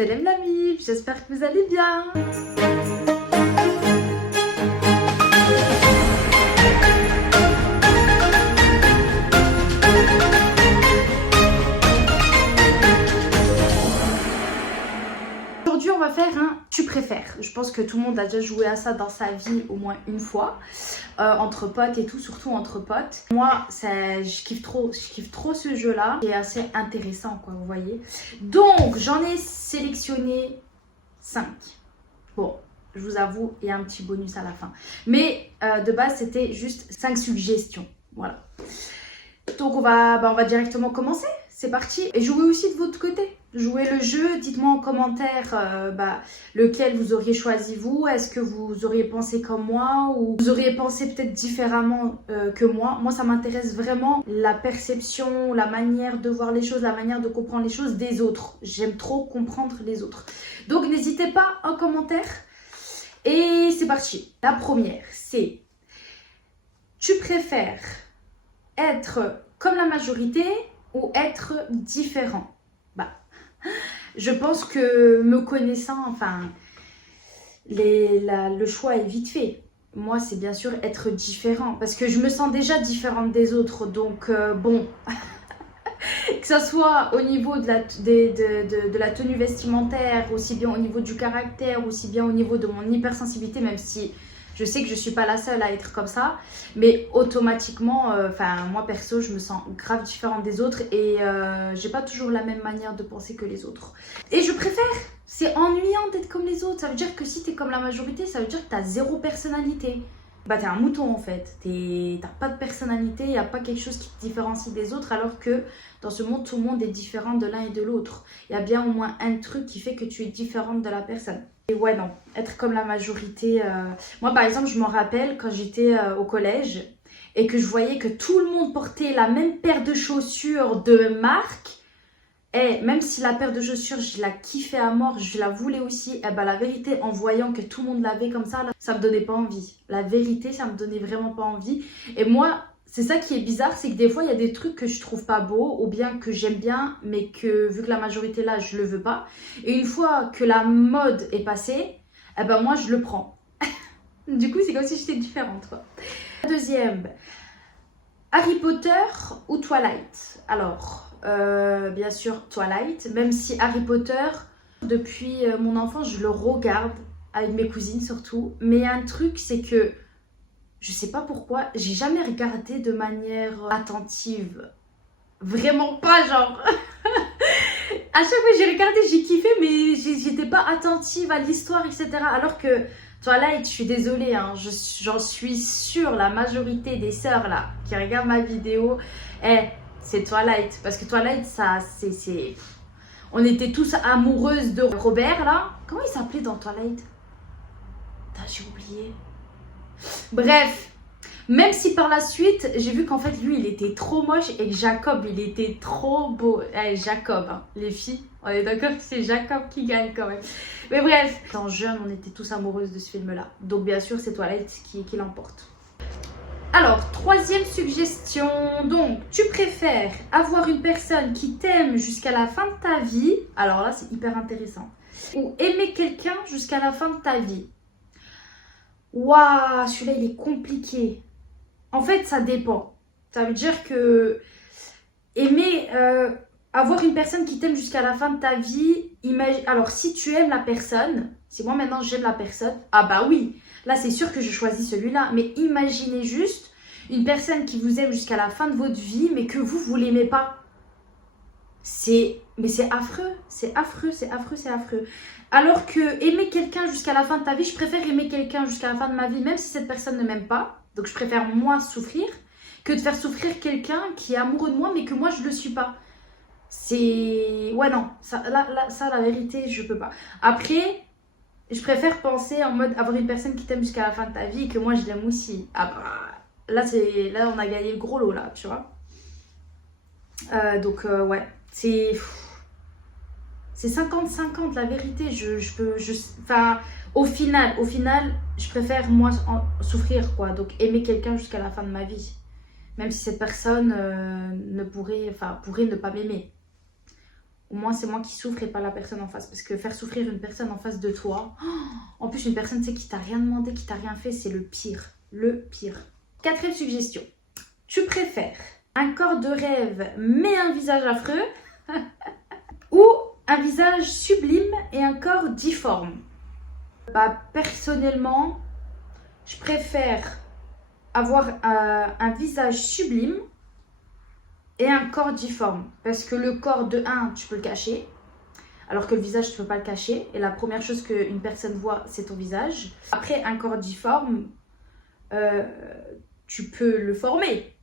Salam la mif, j'espère que vous allez bien. Aujourd'hui on va faire un tu préfères. Je pense que tout le monde a déjà joué à ça dans sa vie au moins une fois. Entre potes et tout, surtout entre potes. Moi, je kiffe trop ce jeu-là. C'est assez intéressant, quoi, vous voyez. Donc, j'en ai sélectionné 5. Bon, je vous avoue, il y a un petit bonus à la fin. Mais de base, c'était juste 5 suggestions. Voilà. Donc, on va directement commencer. C'est parti. Et jouez aussi de votre côté. Jouez le jeu. Dites-moi en commentaire lequel vous auriez choisi vous. Est-ce que vous auriez pensé comme moi ou vous auriez pensé peut-être différemment que moi. Moi, ça m'intéresse vraiment la perception, la manière de voir les choses, la manière de comprendre les choses des autres. J'aime trop comprendre les autres. Donc, n'hésitez pas en commentaire. Et c'est parti. La première, c'est tu préfères être comme la majorité ou être différent? Je pense que me connaissant, le choix est vite fait. Moi, c'est bien sûr être différent parce que je me sens déjà différente des autres. Donc, bon, que ça soit au niveau de la tenue vestimentaire, aussi bien au niveau du caractère, aussi bien au niveau de mon hypersensibilité, même si je sais que je ne suis pas la seule à être comme ça, mais automatiquement, moi perso, je me sens grave différente des autres et j'ai pas toujours la même manière de penser que les autres. Et je préfère, c'est ennuyant d'être comme les autres. Ça veut dire que si t'es comme la majorité, ça veut dire que t'as zéro personnalité. T'es un mouton en fait, t'as pas de personnalité, il n'y a pas quelque chose qui te différencie des autres alors que dans ce monde, tout le monde est différent de l'un et de l'autre. Il y a bien au moins un truc qui fait que tu es différente de la personne. Et ouais, non, être comme la majorité. Moi, par exemple, je m'en rappelle quand j'étais au collège et que je voyais que tout le monde portait la même paire de chaussures de marque. Et même si la paire de chaussures, je la kiffais à mort, je la voulais aussi, la vérité, en voyant que tout le monde l'avait comme ça, là, ça me donnait pas envie. La vérité, ça me donnait vraiment pas envie. Et moi, c'est ça qui est bizarre, c'est que des fois, il y a des trucs que je trouve pas beaux ou bien que j'aime bien, mais que vu que la majorité là, je le veux pas. Et une fois que la mode est passée, moi, je le prends. Du coup, c'est comme si j'étais différente, quoi. La deuxième, Harry Potter ou Twilight? Alors, bien sûr Twilight, même si Harry Potter, depuis mon enfance, je le regarde avec mes cousines surtout. Mais il y a un truc, c'est que je sais pas pourquoi, j'ai jamais regardé de manière attentive. Vraiment pas, genre. À chaque fois que j'ai regardé, j'ai kiffé, mais j'étais pas attentive à l'histoire, etc. Alors que Twilight, je suis désolée, hein, j'en suis sûre, la majorité des sœurs là qui regardent ma vidéo, c'est Twilight. Parce que Twilight, ça, c'est... On était tous amoureuses de Robert là. Comment il s'appelait dans Twilight? J'ai oublié. Bref, même si par la suite, j'ai vu qu'en fait, lui, il était trop moche et que Jacob, il était trop beau. Jacob, hein, les filles, on est d'accord que c'est Jacob qui gagne quand même. Mais bref, étant jeune, on était tous amoureuses de ce film-là. Donc bien sûr, c'est Twilight qui l'emporte. Alors, troisième suggestion. Donc, tu préfères avoir une personne qui t'aime jusqu'à la fin de ta vie. Alors là, c'est hyper intéressant. Ou aimer quelqu'un jusqu'à la fin de ta vie. Waouh, celui-là, il est compliqué. En fait, ça dépend. Ça veut dire que aimer, avoir une personne qui t'aime jusqu'à la fin de ta vie, alors si tu aimes la personne, si moi maintenant j'aime la personne, ah bah oui, là c'est sûr que je choisis celui-là. Mais imaginez juste une personne qui vous aime jusqu'à la fin de votre vie, mais que vous l'aimez pas. Mais c'est affreux, c'est affreux, c'est affreux, c'est affreux. Alors que aimer quelqu'un jusqu'à la fin de ta vie, je préfère aimer quelqu'un jusqu'à la fin de ma vie, même si cette personne ne m'aime pas. Donc je préfère moi souffrir que de faire souffrir quelqu'un qui est amoureux de moi, mais que moi je le suis pas. C'est... Ouais non, ça la vérité, je peux pas. Après, je préfère penser en mode avoir une personne qui t'aime jusqu'à la fin de ta vie et que moi je l'aime aussi. Ah bah, là on a gagné le gros lot là, tu vois. Ouais, c'est 50-50 la vérité. Au final, je préfère moi souffrir quoi. Donc aimer quelqu'un jusqu'à la fin de ma vie. Même si cette personne pourrait ne pas m'aimer. Au moins, c'est moi qui souffre et pas la personne en face. Parce que faire souffrir une personne en face de toi, en plus, une personne, tu sais, qui t'a rien demandé, qui t'a rien fait, c'est le pire. Le pire. 4e suggestion. Tu préfères un corps de rêve, mais un visage affreux ou un visage sublime et un corps difforme? Bah, personnellement, je préfère avoir un visage sublime et un corps difforme. Parce que le corps, de 1, tu peux le cacher. Alors que le visage, tu peux pas le cacher. Et la première chose qu'une personne voit, c'est ton visage. Après, un corps difforme, tu peux le former.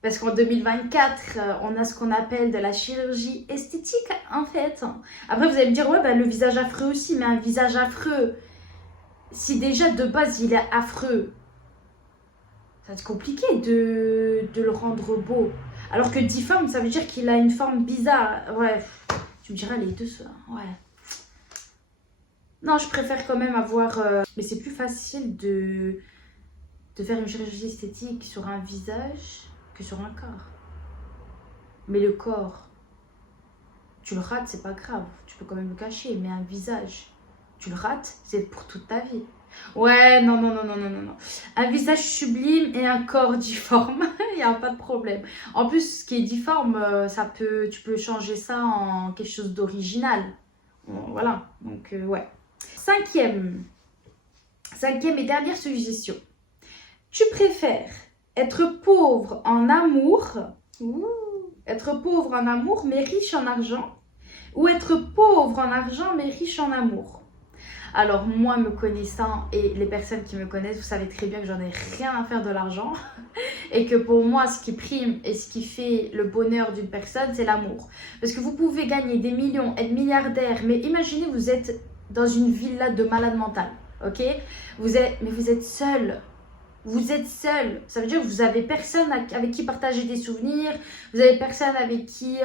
Parce qu'en 2024, on a ce qu'on appelle de la chirurgie esthétique, en fait. Après, vous allez me dire, ouais, bah, le visage affreux aussi. Mais un visage affreux, si déjà, de base, il est affreux, ça va être compliqué de le rendre beau. Alors que difforme, ça veut dire qu'il a une forme bizarre. Ouais, tu me diras les deux, ça. Ouais. Non, je préfère quand même avoir... Mais c'est plus facile de faire une chirurgie esthétique sur un visage que sur un corps. Mais le corps, tu le rates, c'est pas grave. Tu peux quand même le cacher. Mais un visage, tu le rates, c'est pour toute ta vie. Ouais, non. Un visage sublime et un corps difforme, il n'y a pas de problème. En plus, ce qui est difforme, tu peux changer ça en quelque chose d'original. Voilà, donc ouais. 5e et dernière suggestion. Tu préfères être pauvre en amour, être pauvre en amour mais riche en argent, ou être pauvre en argent mais riche en amour? Alors moi, me connaissant et les personnes qui me connaissent, vous savez très bien que j'en ai rien à faire de l'argent et que pour moi, ce qui prime et ce qui fait le bonheur d'une personne, c'est l'amour. Parce que vous pouvez gagner des millions, être milliardaire, mais imaginez, vous êtes dans une villa de malade mental, ok? Mais vous êtes seul. Vous êtes seul. Ça veut dire que vous avez personne avec qui partager des souvenirs, vous avez personne avec qui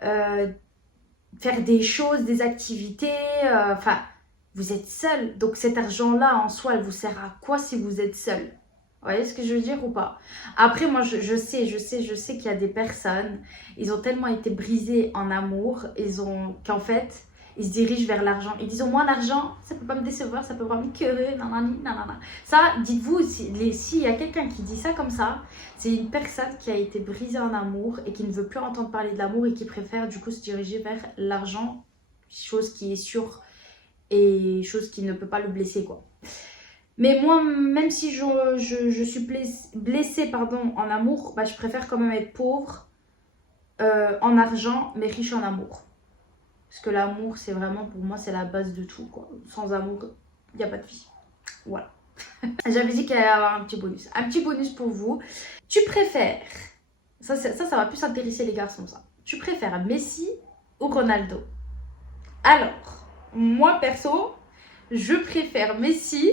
faire des choses, des activités, enfin... Vous êtes seul, donc cet argent-là en soi, elle vous sert à quoi si vous êtes seul? Vous voyez ce que je veux dire ou pas? Après, moi, je sais qu'il y a des personnes, ils ont tellement été brisés en amour, qu'en fait, ils se dirigent vers l'argent. Ils disent, au moins l'argent, ça peut pas me décevoir, ça peut pas me curer, nanana. Ça, dites-vous, s'il y a quelqu'un qui dit ça comme ça, c'est une personne qui a été brisée en amour et qui ne veut plus entendre parler de l'amour et qui préfère du coup se diriger vers l'argent, chose qui est sûre et chose qui ne peut pas le blesser, quoi. Mais moi, même si je suis blessée en amour, bah, je préfère quand même être pauvre en argent, mais riche en amour. Parce que l'amour, c'est vraiment, pour moi, c'est la base de tout, quoi. Sans amour, il n'y a pas de vie. Voilà. J'avais dit qu'il allait y avoir un petit bonus. Un petit bonus pour vous. Tu préfères, ça va plus intéresser les garçons, ça. Tu préfères Messi ou Ronaldo? Alors... Moi, perso, je préfère Messi.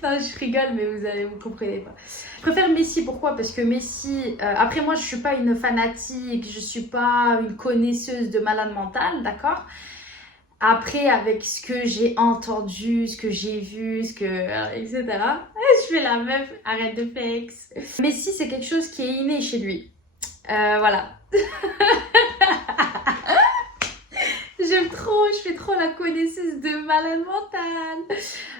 Non, je rigole, mais vous comprenez pas. Je préfère Messi, pourquoi? Parce que Messi... après, moi, je suis pas une fanatique, je suis pas une connaisseuse de malade mental, d'accord? Après, avec ce que j'ai entendu, ce que j'ai vu, etc. Je fais la meuf, arrête de flex. Messi, c'est quelque chose qui est inné chez lui. Voilà. Je fais trop la connaisseuse de malade mental.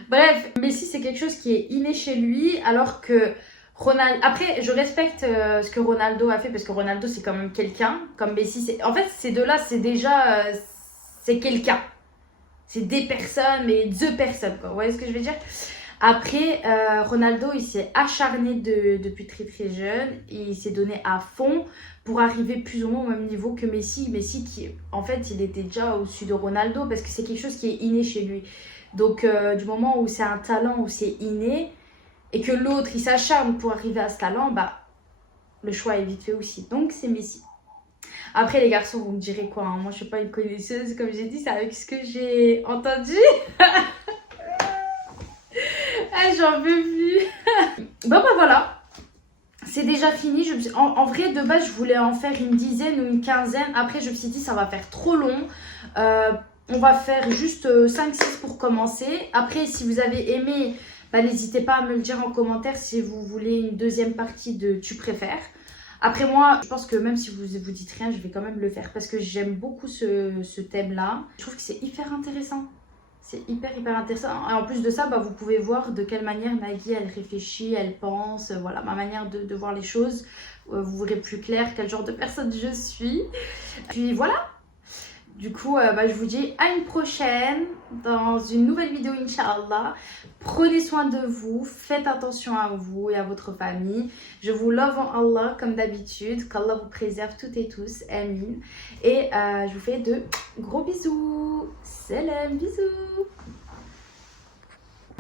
Bref, Messi, c'est quelque chose qui est inné chez lui, alors que Ronaldo... Après, je respecte ce que Ronaldo a fait, parce que Ronaldo, c'est quand même quelqu'un. Comme Messi, en fait, ces deux-là, c'est déjà... c'est quelqu'un. C'est des personnes, mais deux personnes, quoi. Vous voyez ce que je veux dire? Après, Ronaldo, il s'est acharné depuis très très jeune. Et il s'est donné à fond pour arriver plus ou moins au même niveau que Messi. Messi qui, en fait, il était déjà au-dessus de Ronaldo parce que c'est quelque chose qui est inné chez lui. Donc, du moment où c'est un talent, où c'est inné, et que l'autre, il s'acharne pour arriver à ce talent, bah, le choix est vite fait aussi. Donc, c'est Messi. Après, les garçons, vous me direz quoi, hein? Moi, je suis pas une connaisseuse, comme j'ai dit, c'est avec ce que j'ai entendu. Ah, j'en veux plus. Bon, bah voilà. C'est déjà fini. En vrai, de base, je voulais en faire une dizaine ou une quinzaine. Après, je me suis dit, ça va faire trop long. On va faire juste 5-6 pour commencer. Après, si vous avez aimé, bah, n'hésitez pas à me le dire en commentaire si vous voulez une deuxième partie de Tu préfères. Après moi, je pense que même si vous dites rien, je vais quand même le faire parce que j'aime beaucoup ce thème-là. Je trouve que c'est hyper intéressant. C'est hyper intéressant. Et en plus de ça, bah, vous pouvez voir de quelle manière Nagui elle réfléchit, elle pense. Voilà, ma manière de voir les choses. Vous verrez plus clair quel genre de personne je suis. Puis voilà. Du coup, bah, je vous dis à une prochaine dans une nouvelle vidéo, Inch'Allah. Prenez soin de vous, faites attention à vous et à votre famille. Je vous love en Allah comme d'habitude. Qu'Allah vous préserve toutes et tous. Amin. Et je vous fais de gros bisous. Salam, bisous.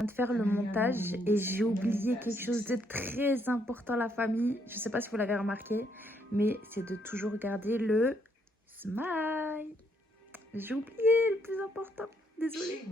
De faire le montage et j'ai oublié quelque chose de très important, la famille. Je sais pas si vous l'avez remarqué, mais c'est de toujours garder le smile. J'ai oublié le plus important, désolée.